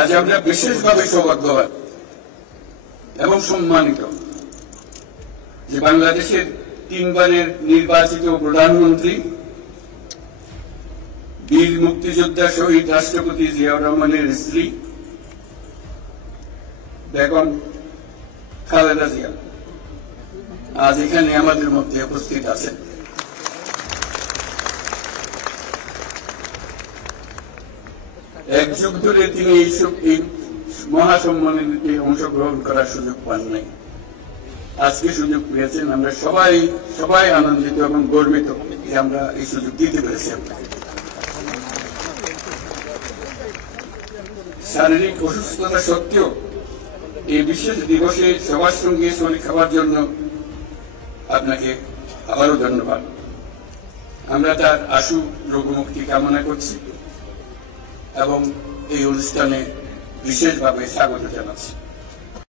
আজ আমরা বিশেষভাবে সৌভাগ্যবান এবং সম্মানিত যে বাংলাদেশের তিনবারের নির্বাচিত প্রধানমন্ত্রী বীর মুক্তিযোদ্ধা শহীদ রাষ্ট্রপতি জিয়াউর রহমানের স্ত্রী বেগম খালেদা জিয়া আজ এখানে আমাদের মধ্যে উপস্থিত আছেন। এক যুগ ধরে তিনি এই মহাসম্মেলনে অংশগ্রহণ করার সুযোগ পান নাই, আজকে সুযোগ পেয়েছেন। আমরা সবাই আনন্দিত এবং গর্বিত যে আমরা এই সুযোগ দিতে পেরেছি। শারীরিক অসুস্থতা সত্ত্বেও এই বিশেষ দিবসে সবার সঙ্গে শরীর খাওয়ার জন্য আপনাকে আবারও ধন্যবাদ। আমরা তার আশু রোগমুক্তি কামনা করছি এবং এই অনুষ্ঠানে বিশেষভাবে স্বাগত জানাচ্ছি।